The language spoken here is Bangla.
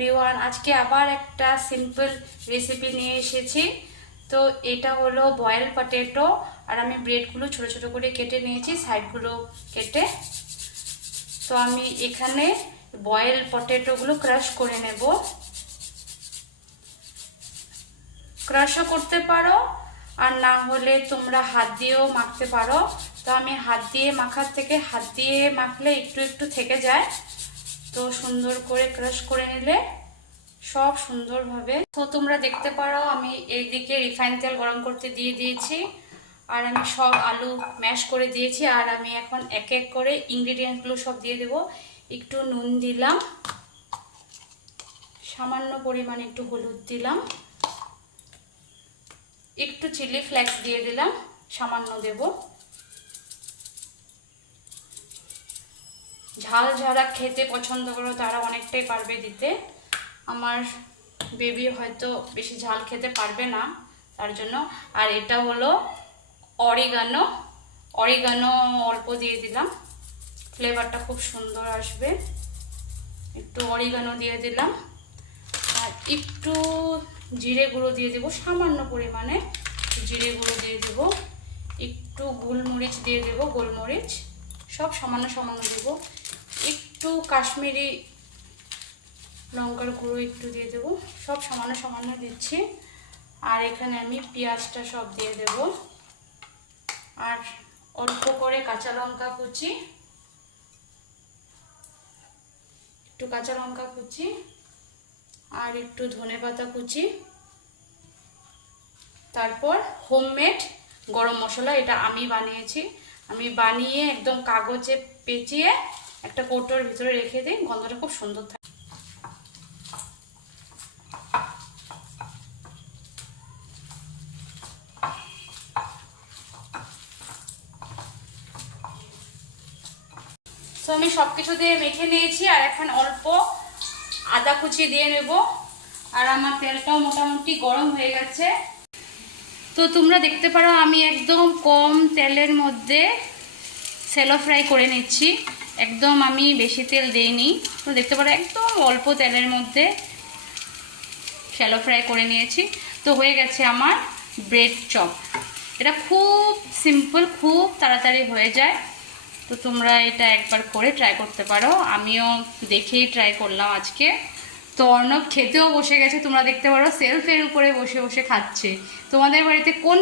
এভরিওয়ান, আজকে আবার একটা সিম্পল রেসিপি নিয়ে এসেছি। তো এটা হলো বয়েল পটেটো, আর আমি ব্রেডগুলো ছোট ছোট করে কেটে নিয়েছি, সাইডগুলো কেটে। তো আমি এখানে বয়েল পটেটোগুলো ক্রাশ করে নেব। ক্রাশও করতে পারো, আর না হলে তোমরা হাত দিয়েও মাখতে পারো। তো আমি হাত দিয়ে মাখার থেকে হাত দিয়ে মাখলে একটু একটু থেকে যায়, তো সুন্দর করে ক্রাশ করে নিলে সব সুন্দরভাবে। তো তোমরা দেখতে পারো আমি এইদিকে রিফাইন তেল গরম করতে দিয়ে দিয়েছি, আর আমি সব আলু ম্যাশ করে দিয়েছি। আর আমি এখন এক এক করে ইনগ্রিডিয়েন্টসগুলো সব দিয়ে দেবো। একটু নুন দিলাম, সামান্য পরিমাণে একটু হলুদ দিলাম, একটু চিলি ফ্লেক্স দিয়ে দিলাম, সামান্য দেব। ঝাল যারা খেতে পছন্দ করো তারা অনেকটাই পারবে দিতে। আমার বেবি হয়তো বেশি ঝাল খেতে পারবে না, তার জন্য। আর এটা হলো অরিগানো, অরিগানো অল্প দিয়ে দিলাম, ফ্লেভারটা খুব সুন্দর আসবে। একটু অরিগানো দিয়ে দিলাম, আর একটু জিরে গুঁড়ো দিয়ে দেবো, সামান্য পরিমাণে জিরে গুঁড়ো দিয়ে দেবো। একটু গোলমরিচ দিয়ে দেবো, গোলমরিচ সব সামান্য সামান্য দেবো। একটু কাশ্মীরি লঙ্কার গুঁড়ো একটু দিয়ে দেবো, সব সামান্য সামান্য দিচ্ছি। আর এখানে আমি পেঁয়াজটা সব দিয়ে দেব, আর অল্প করে কাঁচা লঙ্কা কুচি, একটু কাঁচা লঙ্কা কুচি, আর একটু ধনেপাতা কুচি। তারপর হোমমেড গরম মশলা, এটা আমি বানিয়েছি। আমি বানিয়ে একদম কাগজে পেঁচিয়ে একটা কৌটোর ভিতরে রেখে দিই, গন্ধটা খুব সুন্দর থাকে। তো আমি সবকিছু দিয়ে মেখে নিয়েছি, আর এখন অল্প আদা কুচি দিয়ে নেব। আর আমার তেলটাও মোটামুটি গরম হয়ে গেছে। তো তোমরা দেখতে পারো আমি একদম কম তেলের মধ্যে শ্যালো ফ্রাই করে নিচ্ছি, একদম আমি বেশি তেল দেইনি। তো দেখতে পারো একদম অল্প তেলের মধ্যে শ্যালো ফ্রাই করে নিয়েছি। তো হয়ে গেছে আমার ব্রেড চপ। এটা খুব সিম্পল, খুব তাড়াতাড়ি হয়ে যায়। তো তোমরা এটা একবার করে ট্রাই করতে পারো, আমিও দেখেই ট্রাই করলাম আজকে। তো অর্ণব খেতেও বসে গেছে, তোমরা দেখতে পারো সেলফের উপরে বসে বসে খাচ্ছে। তোমাদের বাড়িতে কোন